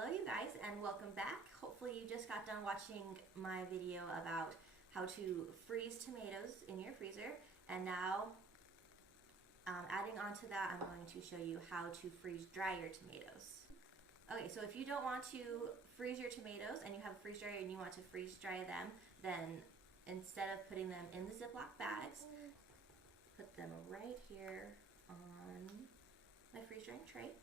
Hello you guys and welcome back. Hopefully you just got done watching my video about how to freeze tomatoes in your freezer, and now adding on to that, I'm going to show you how to freeze dry your tomatoes. Okay, so if you don't want to freeze your tomatoes and you have a freeze dryer and you want to freeze dry them, then instead of putting them in the Ziploc bags, put them right here on my freeze drying tray.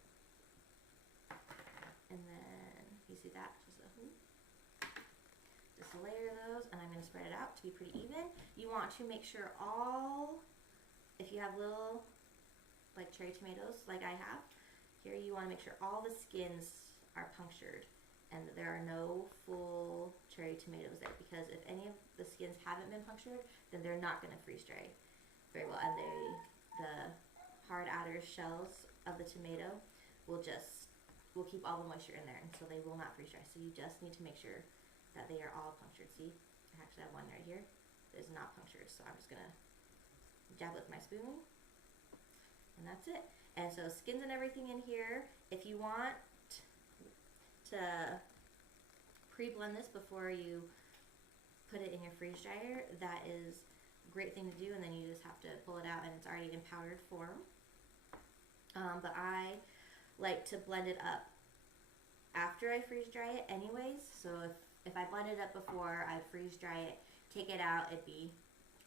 And then, you see that? Just a layer of those, and I'm going to spread it out to be pretty even. You want to make sure if you have little, like cherry tomatoes, like I have, here you want to make sure all the skins are punctured and that there are no full cherry tomatoes there, because if any of the skins haven't been punctured, then they're not going to freeze dry very well, and the hard outer shells of the tomato will keep all the moisture in there, and so they will not freeze dry. So you just need to make sure that they are all punctured. See, I actually have one right here that is not punctured, so I'm just gonna jab it with my spoon, and that's it. And so skins and everything in here. If you want to pre-blend this before you put it in your freeze dryer, that is a great thing to do, and then you just have to pull it out and it's already in powdered form. But I like to blend it up after I freeze dry it anyways. So if I blend it up before I freeze dry it, take it out, it'd be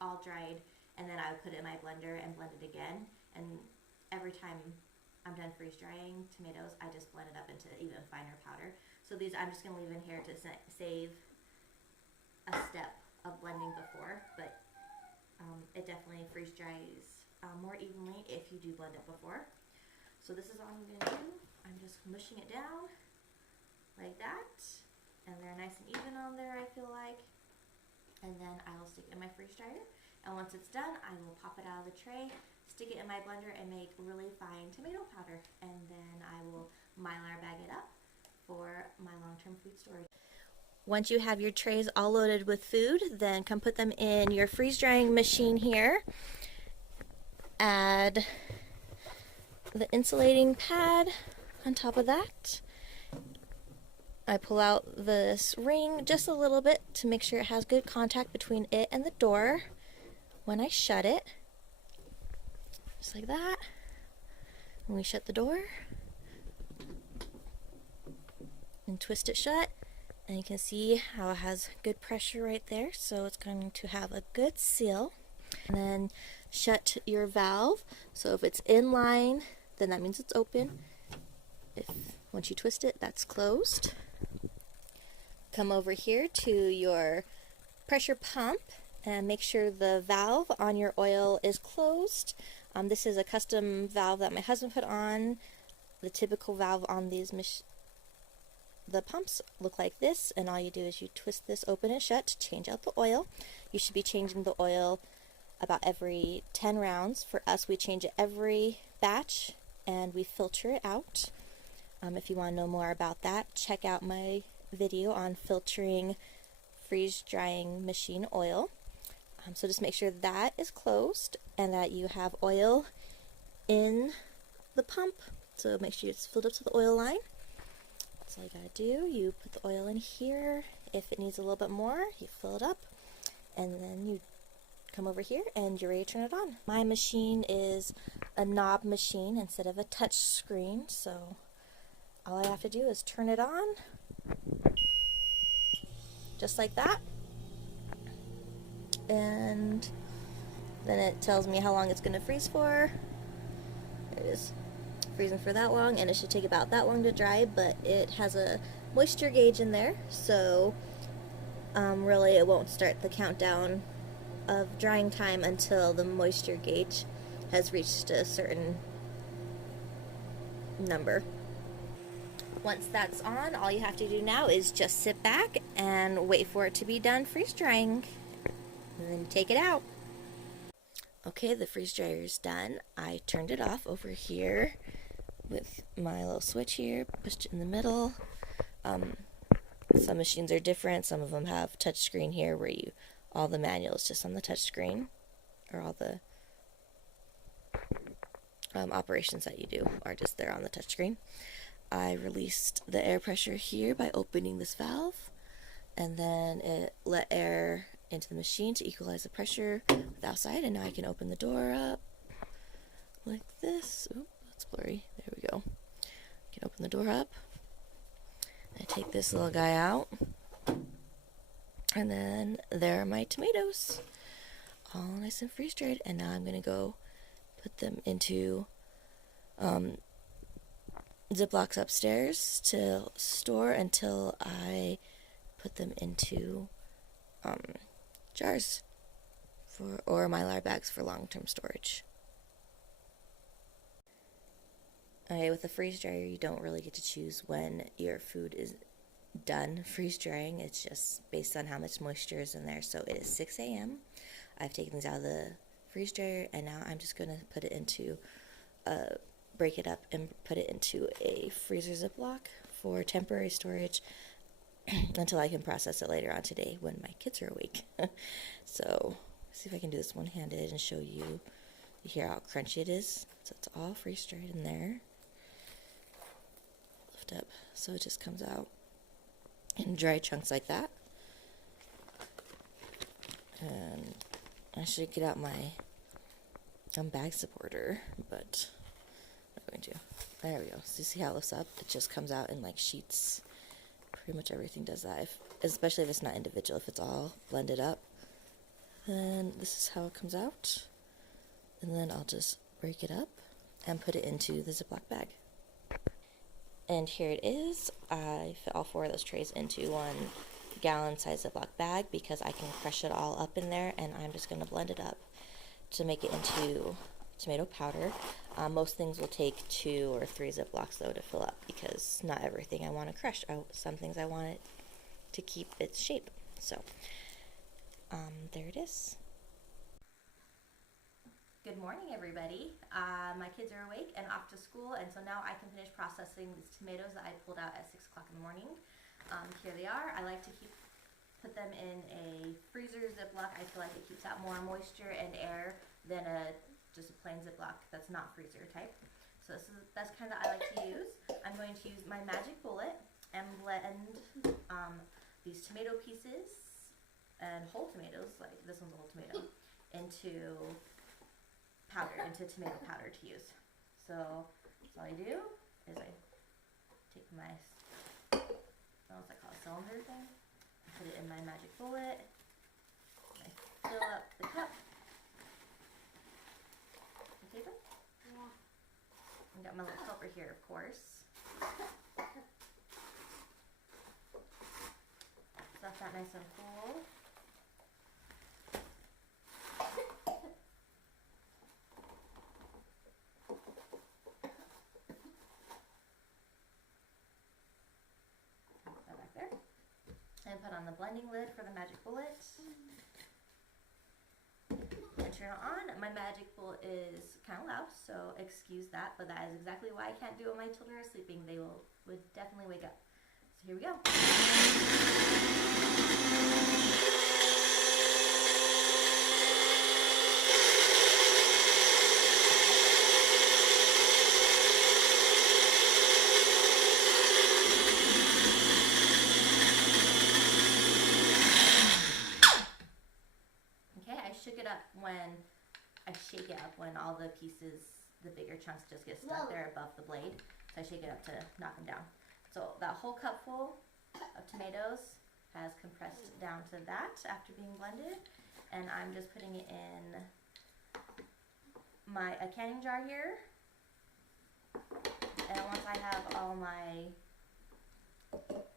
all dried, and then I would put it in my blender and blend it again. And every time I'm done freeze drying tomatoes, I just blend it up into even finer powder. So these I'm just going to leave in here to save a step of blending before, but it definitely freeze dries more evenly if you do blend it before. So this is all I'm going to do. I'm just mushing it down like that, and they're nice and even on there, I feel like. And then I will stick it in my freeze dryer, and once it's done, I will pop it out of the tray, stick it in my blender, and make really fine tomato powder, and then I will Mylar bag it up for my long-term food storage. Once you have your trays all loaded with food, then come put them in your freeze drying machine here. Add the insulating pad on top of that. I pull out this ring just a little bit to make sure it has good contact between it and the door when I shut it. Just like that. When we shut the door, and twist it shut, and you can see how it has good pressure right there, so it's going to have a good seal. And then shut your valve, so if it's in line, then that means it's open. Once you twist it, that's closed. Come over here to your pressure pump and make sure the valve on your oil is closed. This is a custom valve that my husband put on. The typical valve on these the pumps look like this, and all you do is you twist this open and shut to change out the oil. You should be changing the oil about every 10 rounds. For us, we change it every batch and we filter it out. If you want to know more about that, check out my video on filtering freeze drying machine oil. So just make sure that is closed and that you have oil in the pump. So make sure it's filled up to the oil line. That's all you gotta do. You put the oil in here. If it needs a little bit more, you fill it up, and then you come over here and you're ready to turn it on. My machine is a knob machine instead of a touch screen, so all I have to do is turn it on, just like that, and then it tells me how long it's going to freeze for. There it is, freezing for that long, and it should take about that long to dry, but it has a moisture gauge in there, so really it won't start the countdown of drying time until the moisture gauge has reached a certain number. Once that's on, all you have to do now is just sit back and wait for it to be done freeze drying, and then take it out. Okay, the freeze dryer is done. I turned it off over here with my little switch here, pushed it in the middle. Some machines are different. Some of them have touch screen here where all the manuals just on the touch screen, or all the operations that you do are just there on the touch screen. I released the air pressure here by opening this valve, and then it let air into the machine to equalize the pressure with outside, and now I can open the door up like this. Oop, that's blurry. There we go. I can open the door up. I take this little guy out, and then there are my tomatoes, all nice and freeze dried. And now I'm gonna go put them into Ziplocs upstairs to store until I put them into jars or Mylar bags for long-term storage. Okay, with the freeze dryer, you don't really get to choose when your food is done freeze drying. It's just based on how much moisture is in there. So it is 6 a.m. I've taken these out of the freeze dryer, and now I'm just going to put it into break it up and put it into a freezer Ziploc for temporary storage until I can process it later on today when my kids are awake. So, see if I can do this one-handed and show you. You hear how crunchy it is? So it's all freeze-dried in there. Lift up, so it just comes out in dry chunks like that. And I should get out my bag supporter, but I'm not going to. There we go. So you see how it lifts up? It just comes out in like sheets. Pretty much everything does that, especially if it's not individual. If it's all blended up, then this is how it comes out. And then I'll just break it up and put it into the Ziploc bag. And here it is. I fit all 4 of those trays into 1 gallon size Ziploc bag because I can crush it all up in there, and I'm just going to blend it up to make it into tomato powder. Most things will take 2 or 3 Ziplocs though to fill up because not everything I want to crush. Some things I want it to keep its shape. So there it is. Good morning, everybody. My kids are awake and off to school, and so now I can finish processing these tomatoes that I pulled out at 6 o'clock in the morning. Here they are. I like to put them in a freezer Ziploc. I feel like it keeps out more moisture and air than just a plain Ziploc that's not freezer type. So that's kind of I like to use. I'm going to use my magic bullet and blend these tomato pieces and whole tomatoes, like this one's a whole tomato, into tomato powder to use. So all I do is I take my, what's that called, cylinder thing, put it in my magic bullet, I fill up the cup. You take them? Yeah. I got my little helper here, of course. Stuff that nice and full. And put on the blending lid for the magic bullet and turn it on. My magic bullet is kind of loud, so excuse that, but that is exactly why I can't do it when my children are sleeping. They would definitely wake up. So here we go. Shake it up when all the pieces, the bigger chunks just get stuck there above the blade. So I shake it up to knock them down. So that whole cup full of tomatoes has compressed down to that after being blended. And I'm just putting it in a canning jar here. And once I have all my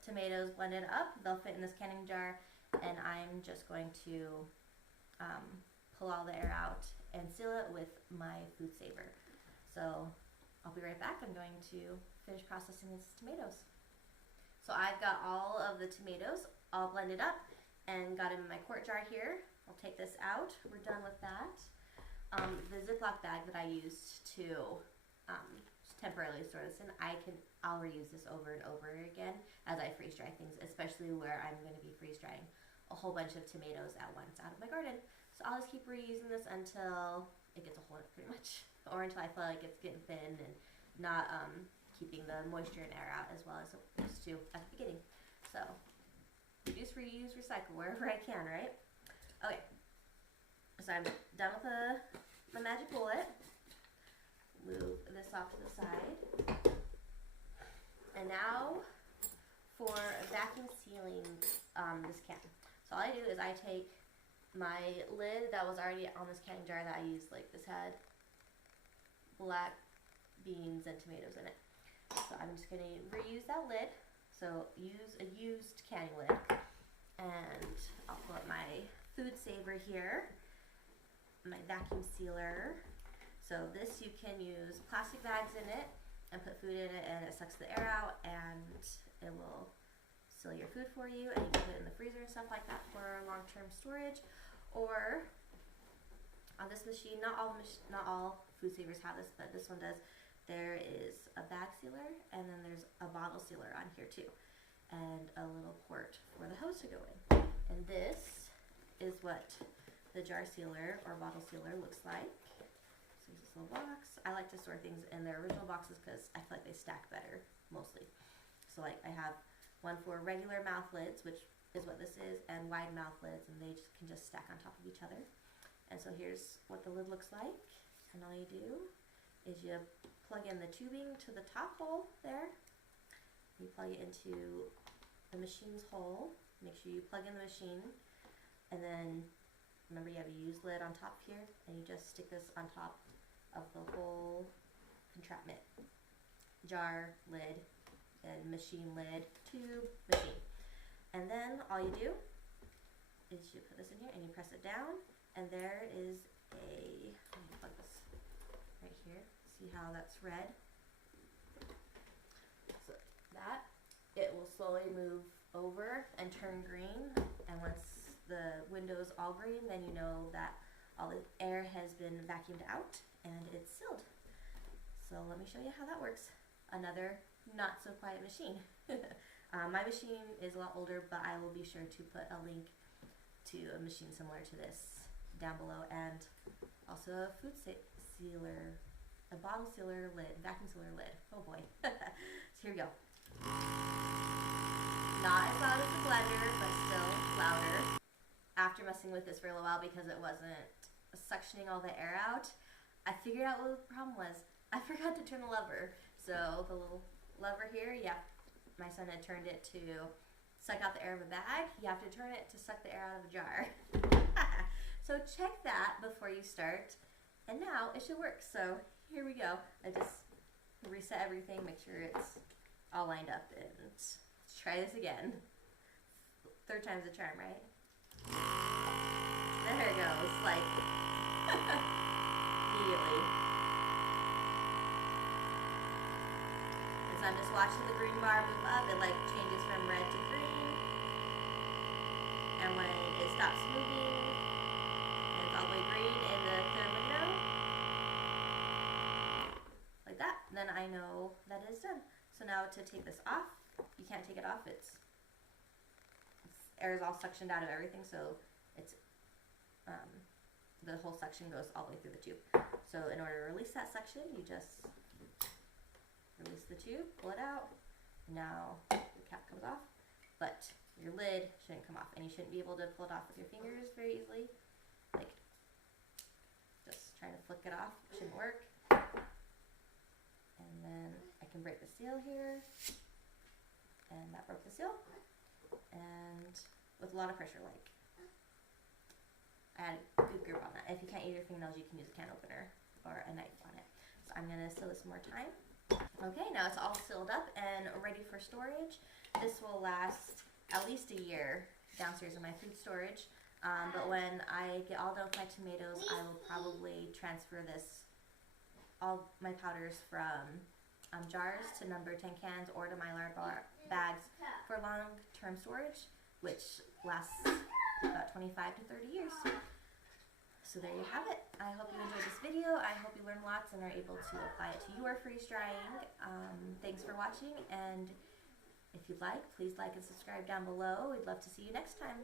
tomatoes blended up, they'll fit in this canning jar. And I'm just going to pull all the air out and seal it with my food saver. So I'll be right back. I'm going to finish processing these tomatoes. So I've got all of the tomatoes all blended up and got them in my quart jar here. I'll take this out. We're done with that. The Ziploc bag that I used to temporarily store this in, I'll reuse this over and over again as I freeze dry things, especially where I'm going to be freeze drying a whole bunch of tomatoes at once out of my garden. So I'll just keep reusing this until it gets a hold of it pretty much, or until I feel like it's getting thin and not keeping the moisture and air out as well as it used to at the beginning. So reduce, reuse, recycle wherever I can, right? Okay, so I'm done with my magic bullet. Move this off to the side. And now for vacuum sealing this can. So all I do is I take my lid that was already on this canning jar that I used, like this had black beans and tomatoes in it. So I'm just going to reuse that lid. So use a used canning lid. And I'll pull up my food saver here, my vacuum sealer. So this, you can use plastic bags in it and put food in it, and it sucks the air out and it will seal your food for you, and you can put it in the freezer and stuff like that for long-term storage. Or on this machine, not all food savers have this, but this one does. There is a bag sealer, and then there's a bottle sealer on here too, and a little port for the hose to go in. And this is what the jar sealer or bottle sealer looks like. So here's this little box. I like to store things in their original boxes because I feel like they stack better, mostly. So like I have one for regular mouth lids, which is what this is, and wide mouth lids, and they can just stack on top of each other. And so here's what the lid looks like. And all you do is you plug in the tubing to the top hole there. You plug it into the machine's hole. Make sure you plug in the machine, and then remember you have a used lid on top here, and you just stick this on top of the whole entrapment. Jar, lid, and machine lid, tube, machine. And then all you do is you put this in here and you press it down, and there is a, let me plug this right here. See how that's red? So that, it will slowly move over and turn green, and once the window's all green, then you know that all the air has been vacuumed out and it's sealed. So let me show you how that works. Another not so quiet machine. My machine is a lot older, but I will be sure to put a link to a machine similar to this down below, and also a food sealer, a bottle sealer lid, vacuum sealer lid. Oh boy. So here we go. Not as loud as the blender, but still louder. After messing with this for a little while because it wasn't suctioning all the air out, I figured out what the problem was. I forgot to turn the lever. So the little lever here, yeah, my son had turned it to suck out the air of a bag. You have to turn it to suck the air out of a jar. So check that before you start, and now it should work. So here we go. I just reset everything, make sure it's all lined up, and let's try this again. Third time's a charm, right? There it goes, like immediately. And so I'm just watching the green bar move up. It like changes from red to green. And when it stops moving, and it's all the way green in the clear window, like that, then I know that it's done. So now to take this off, you can't take it off. It's air is all suctioned out of everything, so it's the whole suction goes all the way through the tube. So in order to release that suction, you just release the tube, pull it out. Now the cap comes off, but your lid shouldn't come off, and you shouldn't be able to pull it off with your fingers very easily. Like just trying to flick it off shouldn't work. And then I can break the seal here, and that broke the seal. And with a lot of pressure, like I had a good grip on that. If you can't use your fingernails, you can use a can opener or a knife on it. So I'm gonna seal this one more time. Okay, now it's all sealed up and ready for storage. This will last at least a year downstairs in my food storage. But when I get all done with my tomatoes, I will probably transfer all my powders from jars to number 10 cans or to Mylar bags for long-term storage, which lasts about 25 to 30 years. So there you have it. I hope you enjoyed this video. I hope you learned lots and are able to apply it to your freeze drying. Thanks for watching, and if you'd like, please like and subscribe down below. We'd love to see you next time.